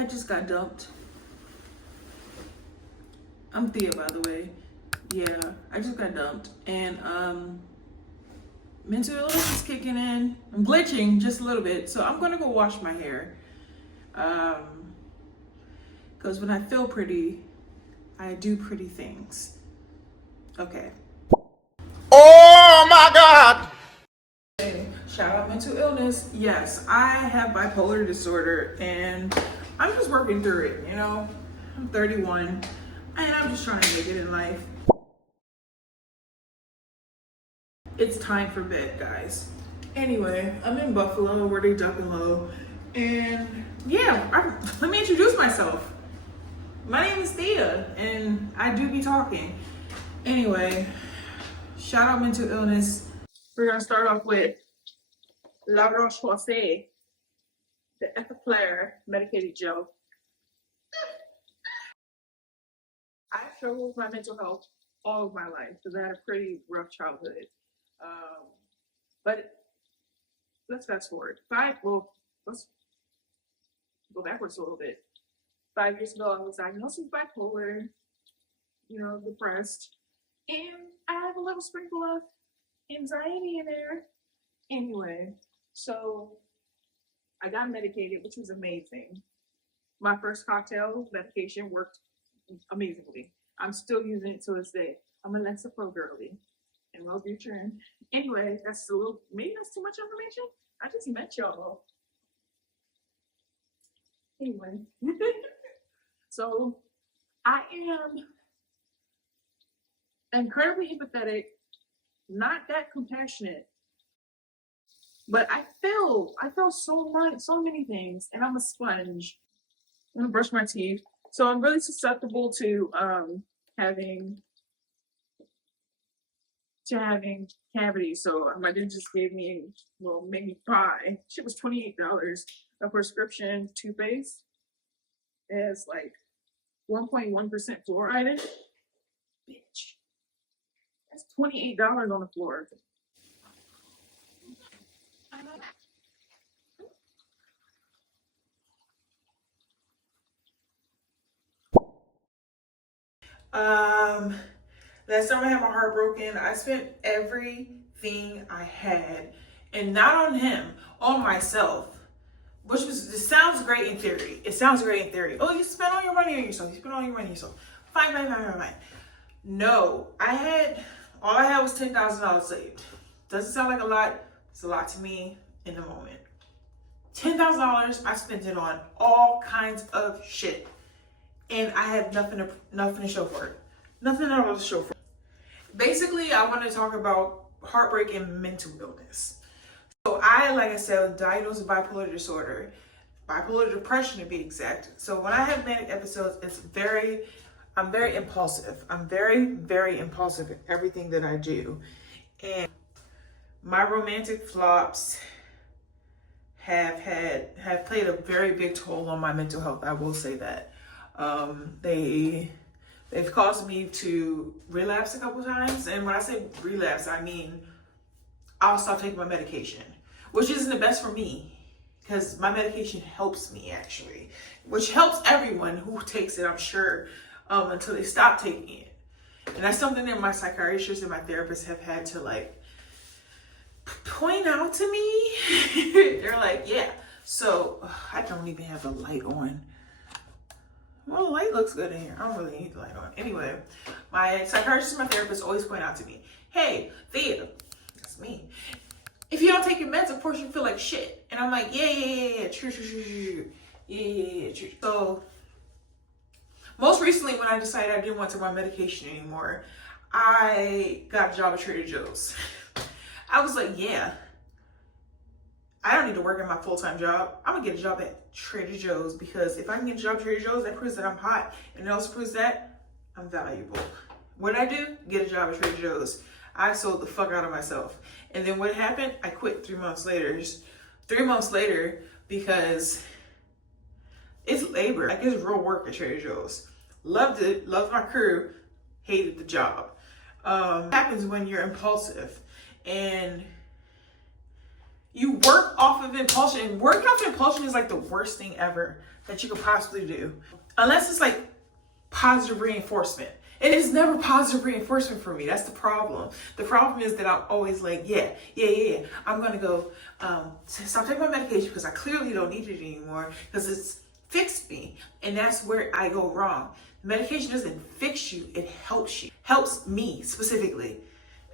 I just got dumped. I'm Thea, by the way. Yeah, I just got dumped. And mental illness is kicking in. I'm glitching just a little bit. So I'm gonna go wash my hair. Because when I feel pretty, I do pretty things. Okay. Oh my God! Shout out mental illness. Yes, I have bipolar disorder and I'm just working through it, you know? I'm 31 and I'm just trying to make it in life. It's time for bed, guys. Anyway, I'm in Buffalo where they duck and low. And yeah, let me introduce myself. My name is Thea and I do be talking. Anyway, shout out mental illness. We're gonna start off with La Roche-Posay, the Epicler medicated gel. I struggled with my mental health all of my life because I had a pretty rough childhood. But let's fast forward. Let's go backwards a little bit. 5 years ago, I was diagnosed with bipolar, depressed, and I have a little sprinkle of anxiety in there. Anyway, so I got medicated, which was amazing. My first cocktail medication worked amazingly. I'm still using it to this day. I'm an Alexa Pro girly and Wellbutrin. Anyway, maybe that's too much information. I just met y'all. Anyway, so I am incredibly empathetic, not that compassionate, but I feel so many things, and I'm a sponge. I'm gonna brush my teeth. So I'm really susceptible to having cavities. So my dentist made me cry. Shit was $28. A prescription toothpaste is like 1.1% fluoride in it. Bitch, that's $28 on the floor. Last time I had my heart broken, I spent everything I had, and not on him, on myself. This sounds great in theory. It sounds great in theory. Oh, you spent all your money on yourself. You spent all your money on yourself. Fine. No, all I had was $10,000 saved. Doesn't sound like a lot. It's a lot to me in the moment. $10,000, I spent it on all kinds of shit. And I had nothing to show for it. Nothing at all to show for it. Basically, I want to talk about heartbreak and mental illness. So like I said, was diagnosed with bipolar disorder, bipolar depression to be exact. So when I have manic episodes, I'm very impulsive. I'm very, very impulsive in everything that I do. And my romantic flops have played a very big toll on my mental health. I will say that. They've caused me to relapse a couple times. And when I say relapse, I mean I'll stop taking my medication, which isn't the best for me because my medication helps me actually, which helps everyone who takes it, I'm sure, until they stop taking it. And that's something that my psychiatrist and my therapist have had to point out to me. They're like, yeah. So I don't even have the light on. Well, the light looks good in here. I don't really need the light on. Anyway, my psychiatrist and my therapist always point out to me, hey, Thea, that's me. If you don't take your meds, of course you feel like shit. And I'm like, yeah, true. Yeah, true. So, most recently when I decided I didn't want to take my medication anymore, I got a job at Trader Joe's. I was like, yeah, I don't need to work at my full-time job. I'm gonna get a job at Trader Joe's because if I can get a job at Trader Joe's, that proves that I'm hot. And it also proves that I'm valuable. What did I do? Get a job at Trader Joe's. I sold the fuck out of myself. And then what happened? I quit 3 months later. 3 months later because it's labor. It's real work at Trader Joe's. Loved it. Loved my crew. Hated the job. What happens when you're impulsive and You work off of impulsion. And working off impulsion is like the worst thing ever that you could possibly do. Unless it's like positive reinforcement. It is never positive reinforcement for me. That's the problem. The problem is that I'm always like, yeah. I'm going to go stop taking my medication because I clearly don't need it anymore because it's fixed me. And that's where I go wrong. Medication doesn't fix you. It helps you. Helps me specifically.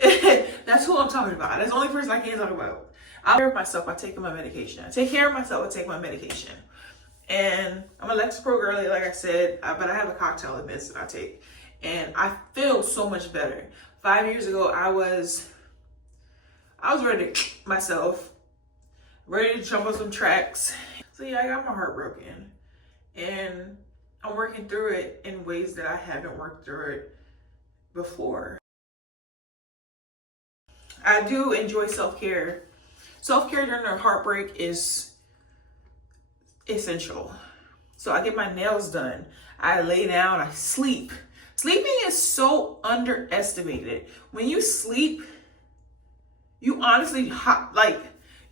That's who I'm talking about. That's the only person I can't talk about. I take care of myself by taking my medication. I take care of myself by taking my medication. And I'm a Lexapro girly, like I said, but I have a cocktail of meds that I take. And I feel so much better. 5 years ago, I was ready to myself, ready to jump on some tracks. So yeah, I got my heart broken. And I'm working through it in ways that I haven't worked through it before. I do enjoy self-care. Self-care during a heartbreak is essential. So I get my nails done. I lay down, I sleep. Sleeping is so underestimated. When you sleep, you honestly, like,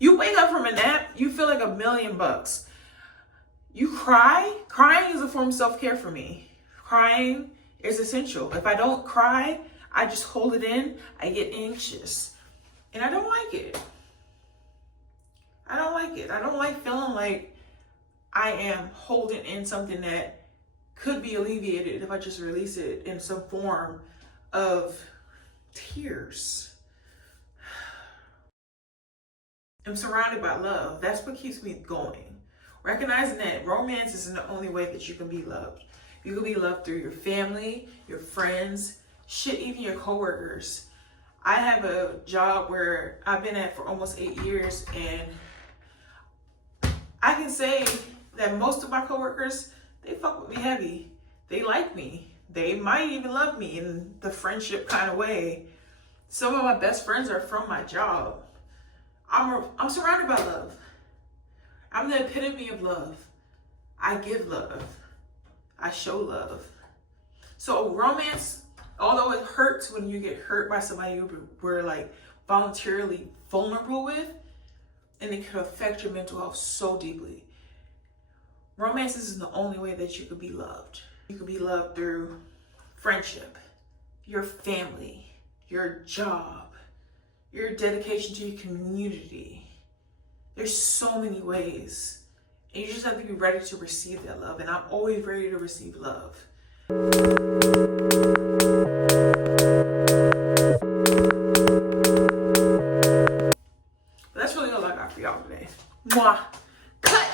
you wake up from a nap, you feel like $1,000,000. You cry. Crying is a form of self-care for me. Crying is essential. If I don't cry, I just hold it in, I get anxious. And I don't like it. I don't like it. I don't like feeling like I am holding in something that could be alleviated if I just release it in some form of tears. I'm surrounded by love. That's what keeps me going. Recognizing that romance isn't the only way that you can be loved. You can be loved through your family, your friends, shit, even your coworkers. I have a job where I've been at for almost 8 years, and I can say that most of my coworkers, they fuck with me heavy. They like me. They might even love me in the friendship kind of way. Some of my best friends are from my job. I'm surrounded by love. I'm the epitome of love. I give love. I show love. So romance, although it hurts when you get hurt by somebody you were like voluntarily vulnerable with, and it can affect your mental health so deeply. Romance isn't the only way that you could be loved. You could be loved through friendship, your family, your job, your dedication to your community. There's so many ways. And you just have to be ready to receive that love. And I'm always ready to receive love. But that's really all I got for y'all today. Mwah. Cut.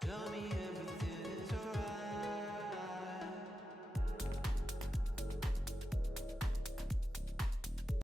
Tell me